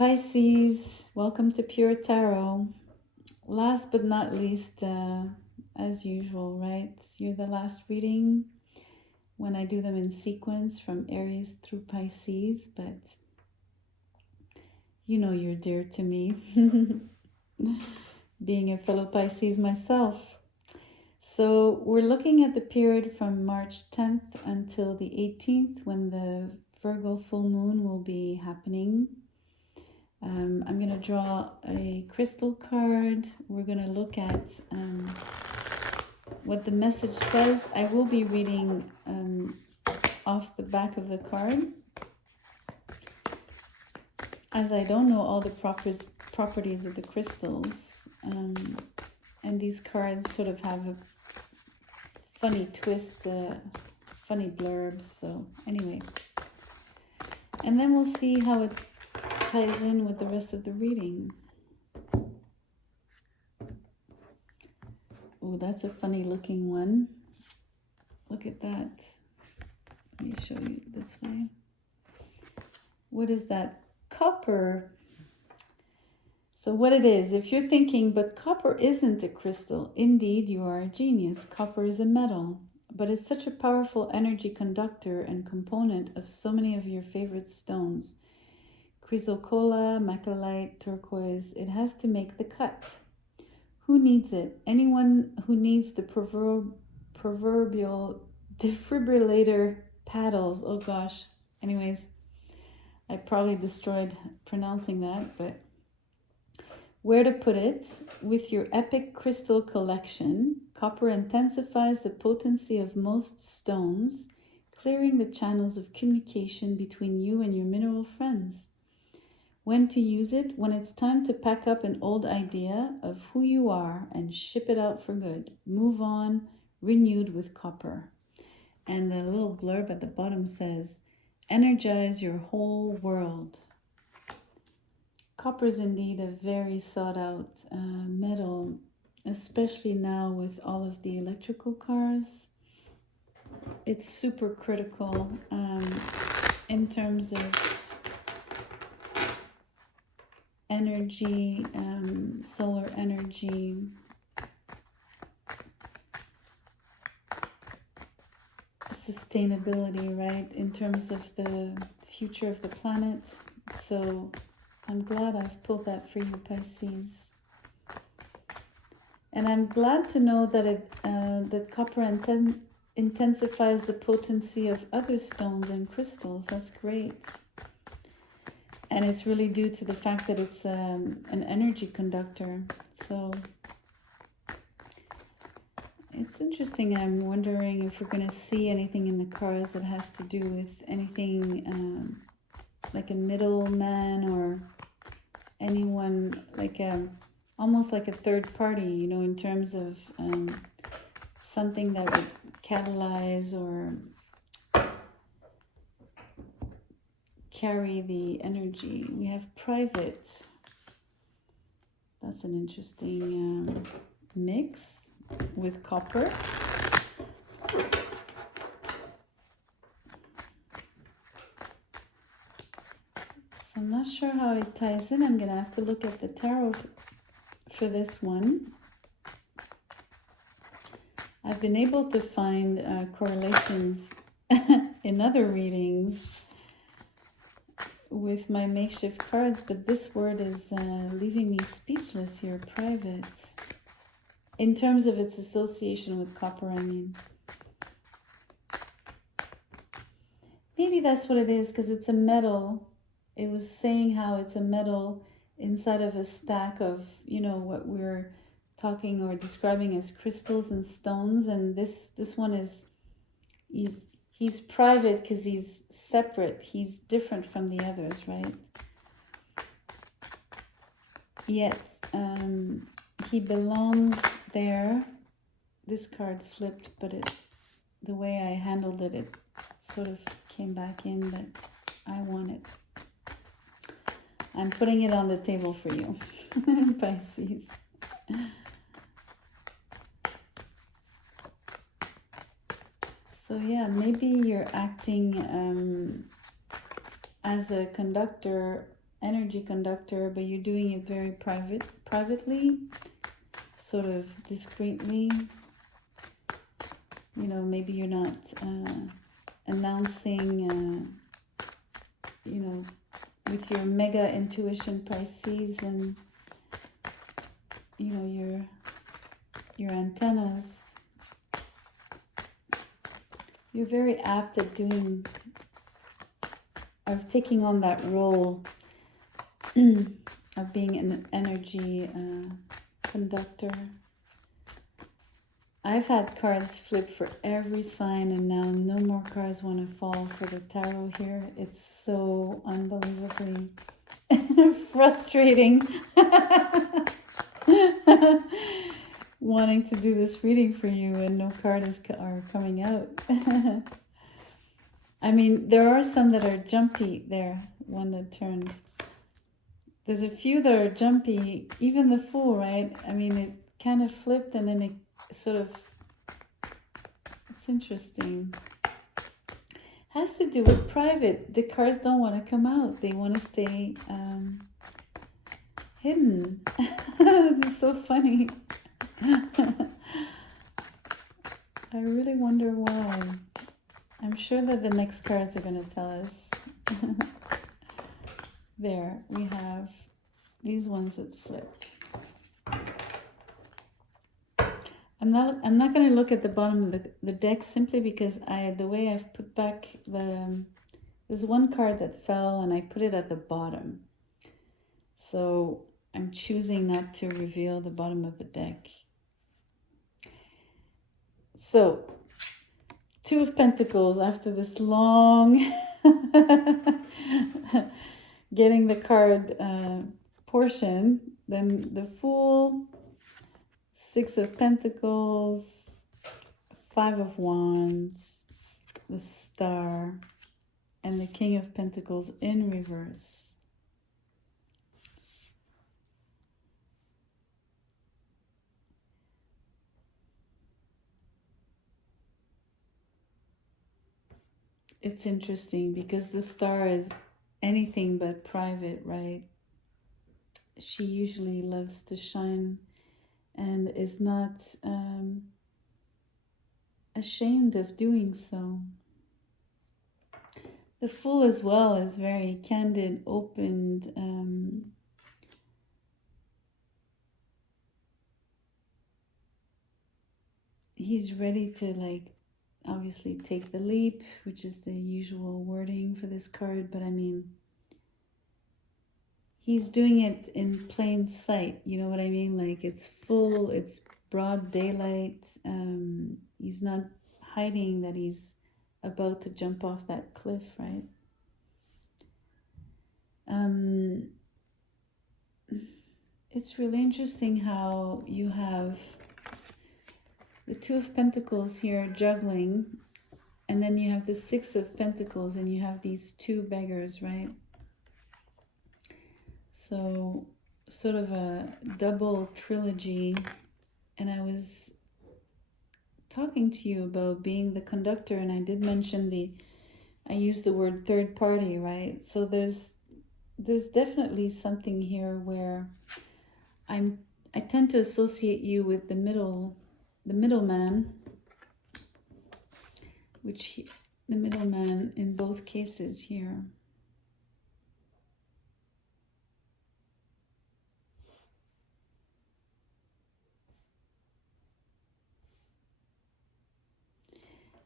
Pisces, welcome to Pure Tarot. Last but not least, as usual, right? You're the last reading when I do them in sequence from Aries through Pisces, but you know you're dear to me, being a fellow Pisces myself. So we're looking at the period from March 10th until the 18th when the Virgo full moon will be happening. I'm going to draw a crystal card. We're going to look at what the message says. I will be reading off the back of the card, as I don't know all the properties of the crystals. And these cards sort of have a funny twist, funny blurbs. So anyway, and then we'll see how it ties in with the rest of the reading. Oh, that's a funny looking one. Look at that. Let me show you this way. What is that? Copper. So what it is, if you're thinking, but copper isn't a crystal, indeed you are a genius. Copper is a metal, but it's such a powerful energy conductor and component of so many of your favorite stones. Chrysocolla, macrolite, turquoise, it has to make the cut. Who needs it? Anyone who needs the proverbial defibrillator paddles. Oh gosh. Anyways, I probably destroyed pronouncing that, but where to put it? With your epic crystal collection, copper intensifies the potency of most stones, clearing the channels of communication between you and your mineral friends. When to use it? When it's time to pack up an old idea of who you are and ship it out for good. Move on, renewed with copper. And the little blurb at the bottom says, energize your whole world. Copper is indeed a very sought out metal, especially now with all of the electrical cars. It's super critical in terms of energy, solar energy, sustainability, right, in terms of the future of the planet. So I'm glad I've pulled that for you, Pisces. And I'm glad to know that that copper intensifies the potency of other stones and crystals. That's great. And it's really due to the fact that it's an energy conductor. So it's interesting. I'm wondering if we're going to see anything in the cards that has to do with anything like a middleman or anyone, like almost like a third party, you know, in terms of something that would catalyze or carry the energy. We have private. That's an interesting mix with copper. So I'm not sure how it ties in. I'm going to have to look at the tarot for this one. I've been able to find correlations in other readings with my makeshift cards, but this word is leaving me speechless here. Private, in terms of its association with copper, I mean. Maybe that's what it is, because it's a metal. It was saying how it's a metal inside of a stack of, you know, what we're talking or describing as crystals and stones, and this one is, he's private because he's separate. He's different from the others, right? Yet he belongs there. This card flipped, but the way I handled it, it sort of came back in, but I want it. I'm putting it on the table for you, Pisces. So yeah, maybe you're acting as a conductor energy conductor, but you're doing it very privately, sort of discreetly. You know, maybe you're not announcing, you know, with your mega intuition Pisces and, you know, your antennas. You're very apt at doing, of taking on that role of being an energy conductor. I've had cards flip for every sign, and now no more cards want to fall for the tarot here. It's so unbelievably frustrating wanting to do this reading for you and no cards are coming out. I mean, there are some that are jumpy there, one that turned. There's a few that are jumpy, even the Fool, right? I mean, it kind of flipped and then it sort of, it's interesting. Has to do with private. The cards don't want to come out. They want to stay hidden. It's so funny. I really wonder why. I'm sure that the next cards are going to tell us. There, we have these ones that flipped. I'm not going to look at the bottom of the deck simply because the way I've put back there's one card that fell and I put it at the bottom. So I'm choosing not to reveal the bottom of the deck. So, Two of Pentacles, after this long getting the card portion, then the Fool, Six of Pentacles, Five of Wands, the Star, and the King of Pentacles in reverse. It's interesting because the Star is anything but private, right? She usually loves to shine and is not ashamed of doing so. The Fool as well is very candid, open, he's ready to, like, obviously take the leap, which is the usual wording for this card, but I mean, he's doing it in plain sight, you know what I mean? Like, it's full, it's broad daylight. He's not hiding that he's about to jump off that cliff, right? It's really interesting how you have the Two of Pentacles here juggling, and then you have the Six of Pentacles, and you have these two beggars, right? So sort of a double trilogy. And I was talking to you about being the conductor, and I did mention I used the word third party, right? So there's definitely something here where I tend to associate you with the middleman, the middleman in both cases here.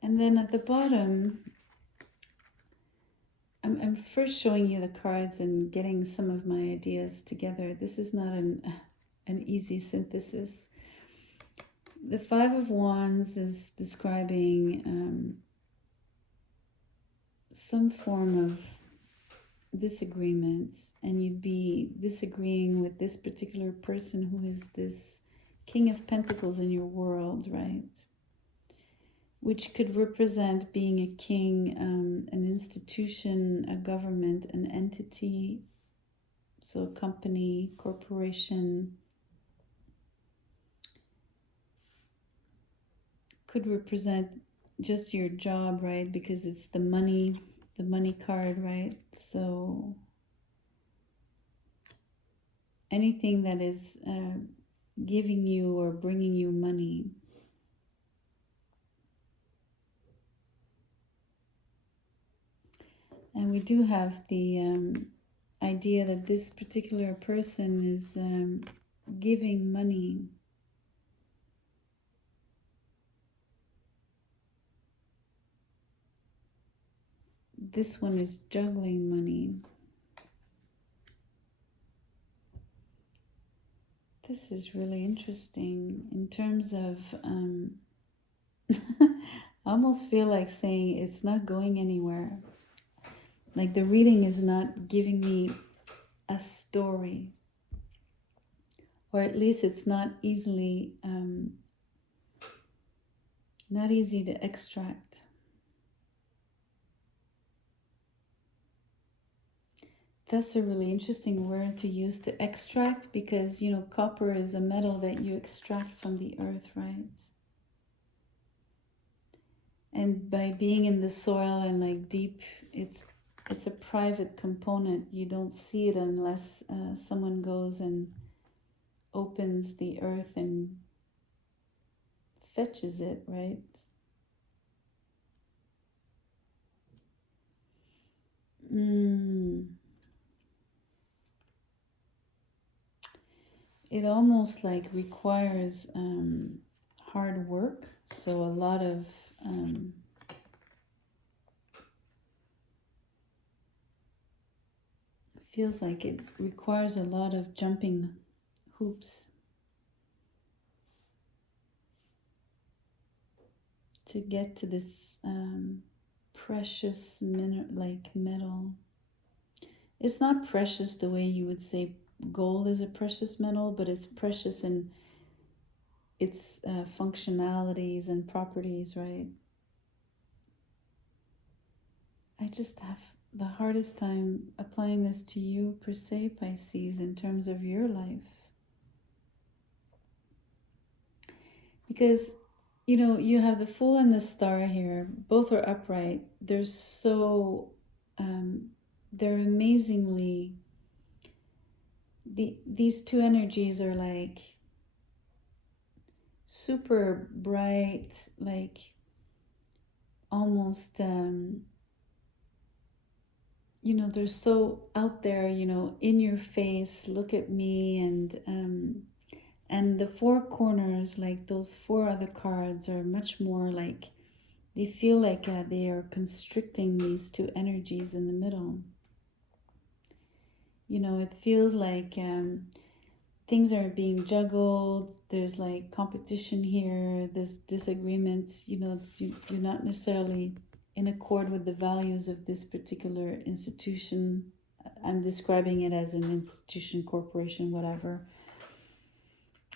And then at the bottom, I'm first showing you the cards and getting some of my ideas together. This is not an easy synthesis. The Five of Wands is describing some form of disagreements, and you'd be disagreeing with this particular person who is this King of Pentacles in your world, right? Which could represent being a king, an institution, a government, an entity, so a company, corporation. Could represent just your job, right? Because it's the money card, right? So anything that is giving you or bringing you money. And we do have the idea that this particular person is giving money. This one is juggling money. This is really interesting in terms of, I almost feel like saying it's not going anywhere. Like the reading is not giving me a story, or at least it's not easy to extract. That's a really interesting word to use, to extract, because, you know, copper is a metal that you extract from the earth, right? And by being in the soil and like deep, it's a private component. You don't see it unless someone goes and opens the earth and fetches it, right? It almost like requires hard work. So a lot of feels like it requires a lot of jumping hoops to get to this precious metal. It's not precious the way you would say gold is a precious metal, but it's precious in its functionalities and properties, right? I just have the hardest time applying this to you per se, Pisces, in terms of your life. Because, you know, you have the Fool and the Star here. Both are upright. They're so, they're amazingly, these two energies are like super bright, like almost, you know, they're so out there, you know, in your face, look at me, and the four corners, like those four other cards, are much more like, they feel like they are constricting these two energies in the middle. You know, it feels like things are being juggled. There's like competition here, there's disagreement. You know, you're not necessarily in accord with the values of this particular institution. I'm describing it as an institution, corporation, whatever.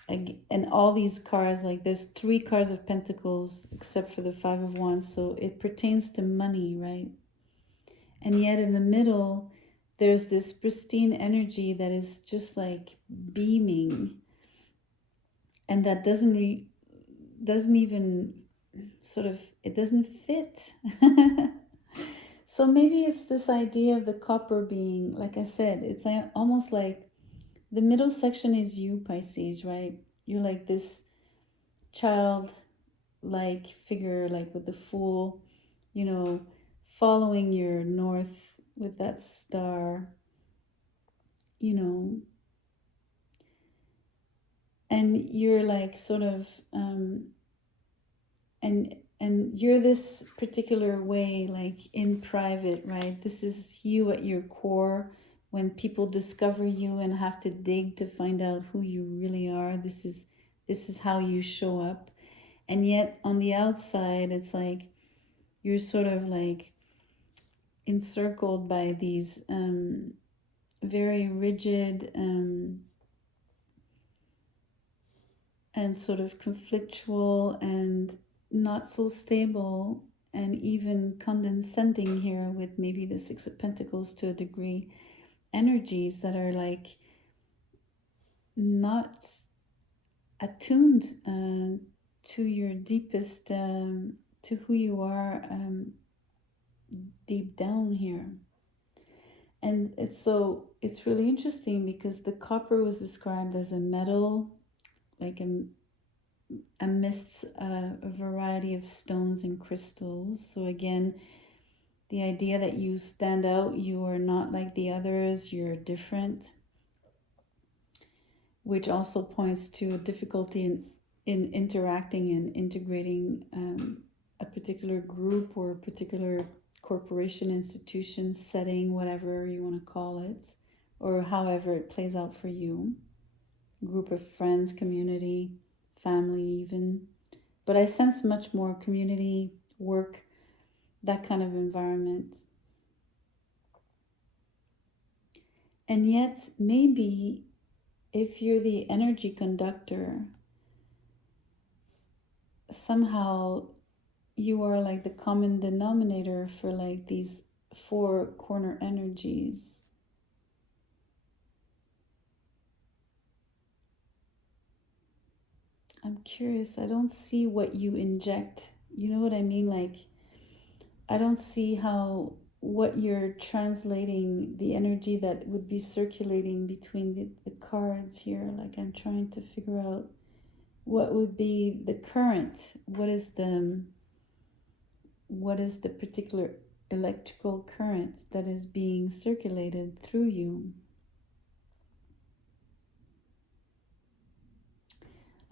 And all these cards, like there's 3 cards of Pentacles except for the 5 of Wands, so it pertains to money, right? And yet in the middle, there's this pristine energy that is just like beaming, and that doesn't even sort of, it doesn't fit. So maybe it's this idea of the copper being, like I said, it's almost like the middle section is you, Pisces, right? You're like this child-like figure, like with the Fool, you know, following your north with that star, you know, and you're like sort of, and you're this particular way, like in private, right? This is you at your core. When people discover you and have to dig to find out who you really are, this is how you show up. And yet on the outside, it's like you're sort of like encircled by these very rigid and sort of conflictual and not so stable, and even condescending here with maybe the 6 of Pentacles to a degree, energies that are like not attuned to your deepest, to who you are deep down here. And it's really interesting because the copper was described as a metal, like amidst a variety of stones and crystals. So again, the idea that you stand out, you are not like the others, you're different, which also points to a difficulty in interacting and integrating a particular group or a particular corporation, institution, setting, whatever you want to call it, or however it plays out for you. Group of friends, community, family, even. But I sense much more community, work, that kind of environment. And yet, maybe if you're the energy conductor, somehow you are like the common denominator for like these four corner energies. I'm curious, I don't see what you inject. You know what I mean? Like, I don't see how what you're translating, the energy that would be circulating between the cards here. Like, I'm trying to figure out what would be the current. What is the particular electrical current that is being circulated through you?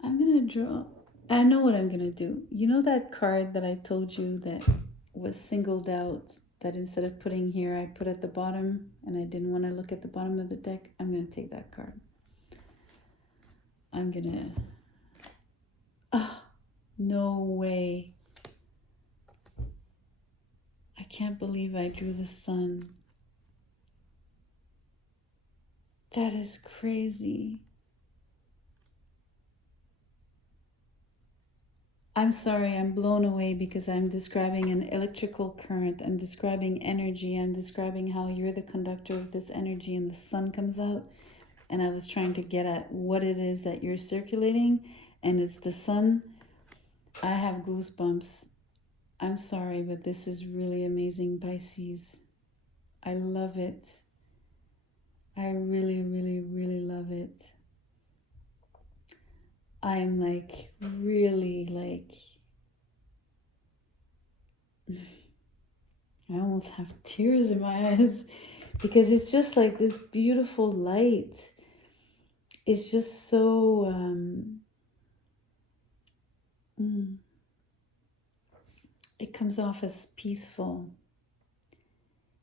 I'm gonna draw. I know what I'm gonna do. You know that card that I told you that was singled out, that instead of putting here, I put at the bottom, and I didn't want to look at the bottom of the deck? I'm gonna take that card. I'm gonna. Ah, no way. I can't believe I drew the sun. That is crazy. I'm sorry, I'm blown away because I'm describing an electrical current. I'm describing energy. I'm describing how you're the conductor of this energy and the sun comes out. And I was trying to get at what it is that you're circulating, and it's the sun. I have goosebumps. I'm sorry, but this is really amazing, Pisces. I love it. I really, really, really love it. I'm like, really like, I almost have tears in my eyes because it's just like this beautiful light. It's just so, it comes off as peaceful,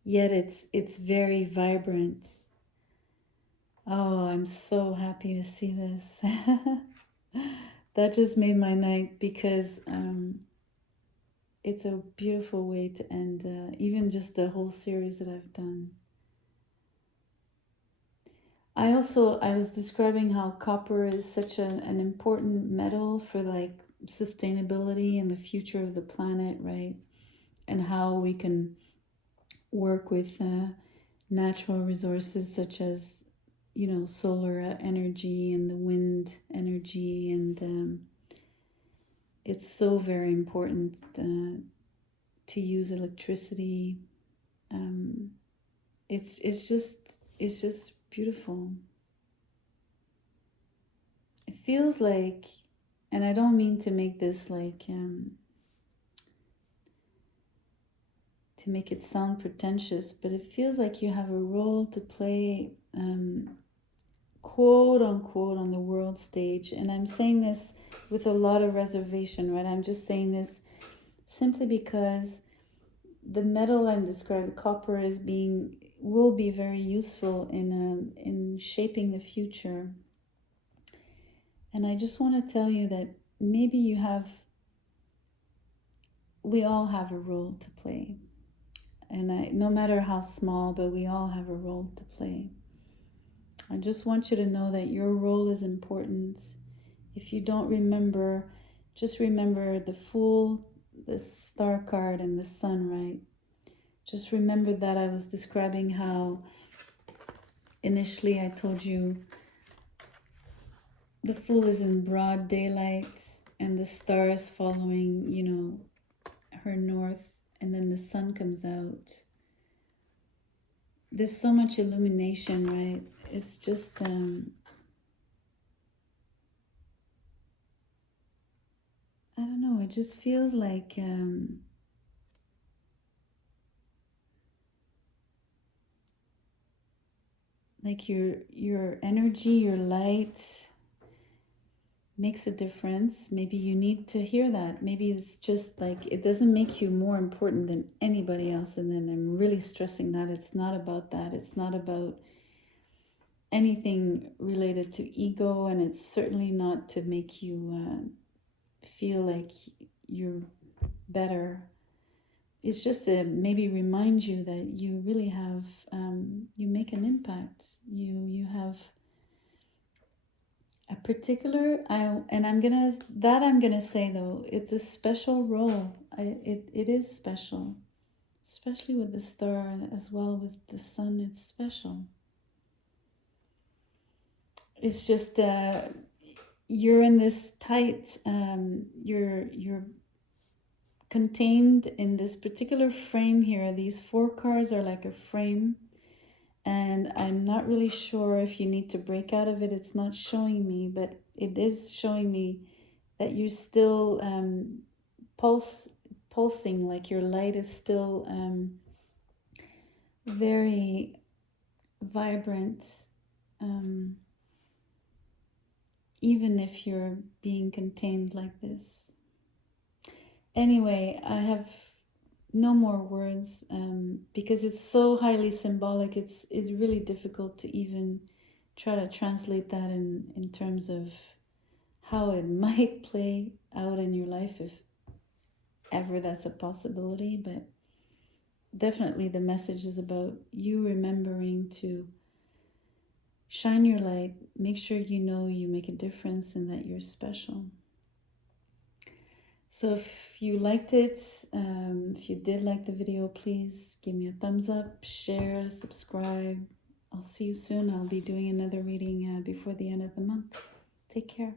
yet it's very vibrant. Oh, I'm so happy to see this. That just made my night because it's a beautiful way to end even just the whole series that I've done. I was describing how copper is such an important metal for like sustainability and the future of the planet, right? And how we can work with natural resources such as, you know, solar energy and the wind energy, and it's so very important to use electricity. It's just beautiful. It feels like, and I don't mean to make this like to make it sound pretentious, but it feels like you have a role to play, quote unquote, on the world stage. And I'm saying this with a lot of reservation, right? I'm just saying this simply because the metal I'm describing, copper, will be very useful in shaping the future. And I just want to tell you that maybe we all have a role to play. And no matter how small, but we all have a role to play. I just want you to know that your role is important. If you don't remember, just remember the Fool, the Star card, and the Sun, right? Just remember that I was describing how initially I told you the Fool is in broad daylight and the stars following, you know, her north, and then the sun comes out. there's so much illumination, right? It's just I don't know, it just feels like your energy, your light makes a difference. Maybe you need to hear that. Maybe it's just like it doesn't make you more important than anybody else. And then I'm really stressing that it's not about that. It's not about anything related to ego, and it's certainly not to make you feel like you're better. It's just to maybe remind you that you really have you make an impact. You have a particular I'm gonna say though, it's a special role. It is special, especially with the star as well, with the sun. It's special. It's just you're in this tight you're contained in this particular frame here. These 4 cards are like a frame, and I'm not really sure if you need to break out of it. It's not showing me, but it is showing me that you're still pulsing, like your light is still very vibrant, even if you're being contained like this. Anyway, I have no more words because it's so highly symbolic. It's really difficult to even try to translate that in terms of how it might play out in your life, if ever that's a possibility. But definitely the message is about you remembering to shine your light, make sure you know you make a difference and that you're special. So if you liked it, if you did like the video, please give me a thumbs up, share, subscribe. I'll see you soon. I'll be doing another reading before the end of the month. Take care.